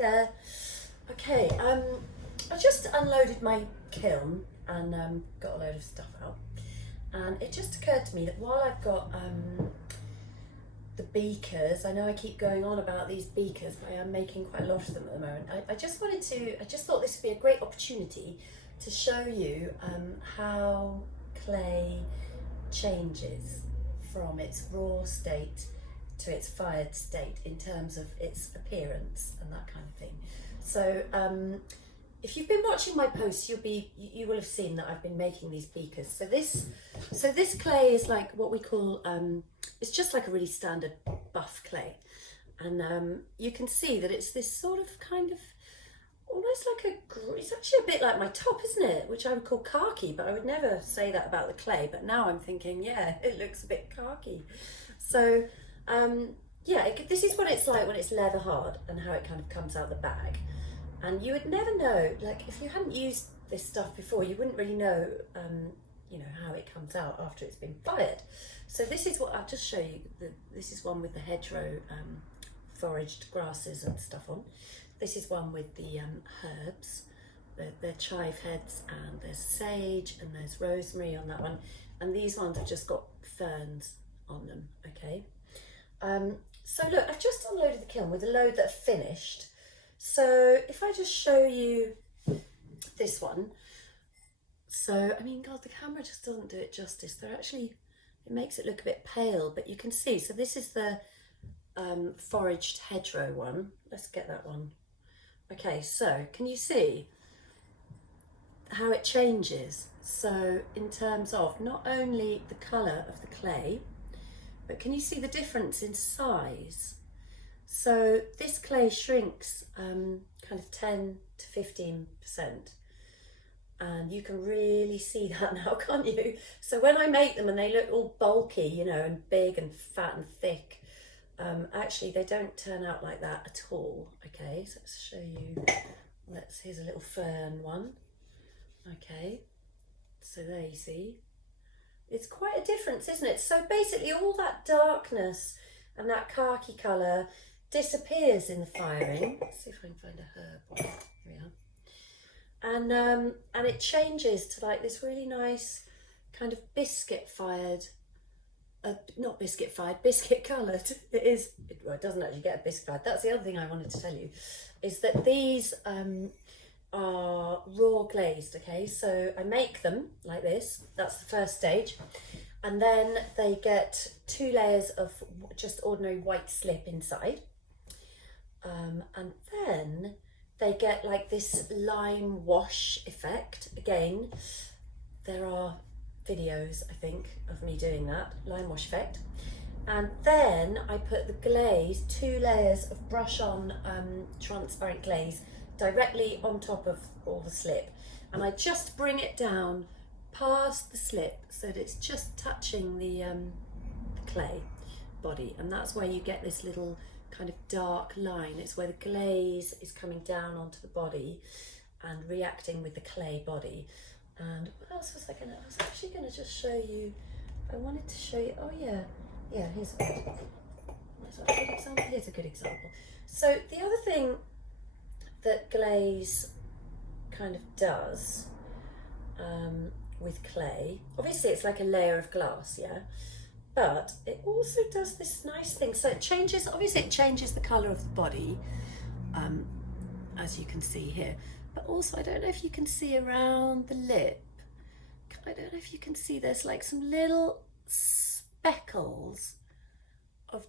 there. Okay, I just unloaded my kiln and got a load of stuff out, and it just occurred to me that while I've got the beakers, I know I keep going on about these beakers, but I am making quite a lot of them at the moment. I just thought this would be a great opportunity to show you how clay changes from its raw state to its fired state in terms of its appearance and that kind of thing. So if you've been watching my posts, you will have seen that I've been making these beakers. So this clay is like what we call it's just like a really standard buff clay, and you can see that it's this sort of kind of almost like it's actually a bit like my top, isn't it? Which I would call khaki, but I would never say that about the clay. But now I'm thinking, yeah, it looks a bit khaki. So yeah, this is what it's like when it's leather hard and how it kind of comes out the bag. And you would never know, like if you hadn't used this stuff before, you wouldn't really know, you know, how it comes out after it's been fired. So this is what I'll just show you. This is one with the hedgerow foraged grasses and stuff on. This is one with the herbs. They're chive heads, and there's sage and there's rosemary on that one. And these ones have just got ferns on them, okay? So look, I've just unloaded the kiln with a load that are finished. So if I just show you this one. So, I mean, God, the camera just doesn't do it justice. They're actually, it makes it look a bit pale, but you can see. So this is the foraged hedgerow one. Let's get that one. Okay, so can you see how it changes? So in terms of not only the colour of the clay, but can you see the difference in size? So this clay shrinks kind of 10 to 15%. And you can really see that now, can't you? So when I make them and they look all bulky, you know, and big and fat and thick, actually they don't turn out like that at all. Okay, so let's show you, here's a little fern one. Okay, so there you see. It's quite a difference, isn't it? So basically all that darkness and that khaki colour disappears in the firing. Let's see if I can find a herb one. Here we are. And it changes to like this really nice kind of biscuit coloured. Well, it doesn't actually get a biscuit fired. That's the other thing I wanted to tell you, is that these are raw glazed, okay? So I make them like this, that's the first stage. And then they get 2 layers of just ordinary white slip inside. And then they get like this lime wash effect. Again, there are videos, I think, of me doing that, lime wash effect. And then I put the glaze, 2 layers of brush on transparent glaze directly on top of all the slip. And I just bring it down past the slip so that it's just touching the clay body. And that's where you get this little kind of dark line. It's where the glaze is coming down onto the body and reacting with the clay body. And what else was I was actually gonna just show you, I wanted to show you, oh yeah, here's a good example. Here's a good example. So the other thing that glaze kind of does with clay, obviously it's like a layer of glass, yeah? But it also does this nice thing. So it changes, obviously it changes the colour of the body, as you can see here. But also, I don't know if you can see around the lip, I don't know if you can see, there's like some little speckles of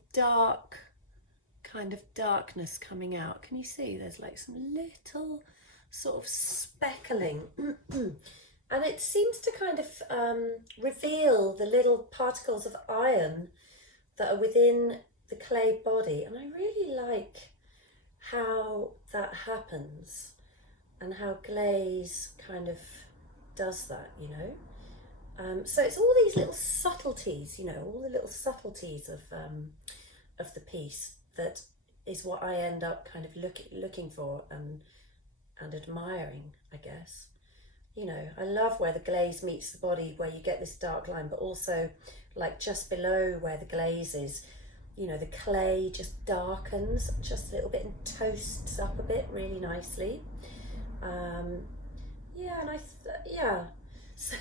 kind of darkness coming out. Can you see? There's like some little sort of speckling. And it seems to kind of reveal the little particles of iron that are within the clay body. And I really like how that happens and how glaze kind of does that, you know. So it's all these little subtleties, you know, all the little subtleties of the piece that is what I end up kind of looking for and admiring, I guess. You know, I love where the glaze meets the body, where you get this dark line, but also like just below where the glaze is, you know, the clay just darkens just a little bit and toasts up a bit really nicely. Yeah, and yeah, so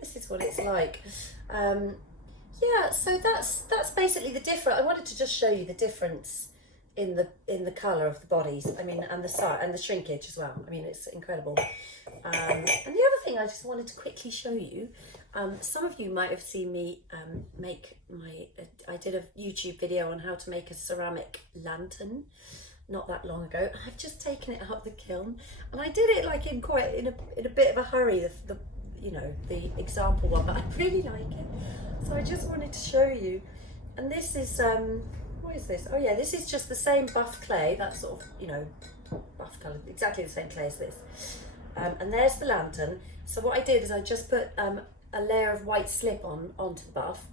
this is what it's like. Yeah, so that's basically the difference. I wanted to just show you the difference in the colour of the bodies. I mean, and the size and the shrinkage as well. I mean, it's incredible. And the other thing I just wanted to quickly show you. Some of you might have seen me make I did a YouTube video on how to make a ceramic lantern not that long ago. I've just taken it out of the kiln, and I did it like in a bit of a hurry. The you know, the example one, but I really like it. So I just wanted to show you. And this is what is this? Oh yeah, this is just the same buff clay. That's sort of, you know, buff colour, exactly the same clay as this. And there's the lantern. So what I did is I just put a layer of white slip onto the buff,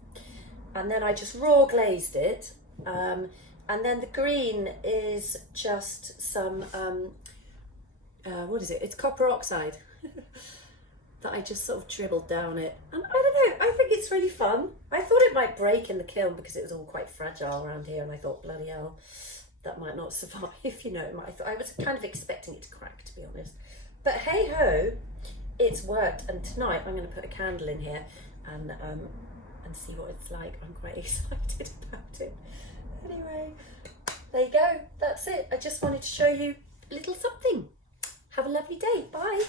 and then I just raw glazed it. And then the green is just some what is it? It's copper oxide that I just sort of dribbled down it. And I don't know, I think it's really fun. I thought it might break in the kiln because it was all quite fragile around here, and I thought, bloody hell, that might not survive, you know. I was kind of expecting it to crack, to be honest. But hey ho, it's worked. And tonight I'm going to put a candle in here and see what it's like. I'm quite excited about it. Anyway, there you go. That's it. I just wanted to show you a little something. Have a lovely day. Bye.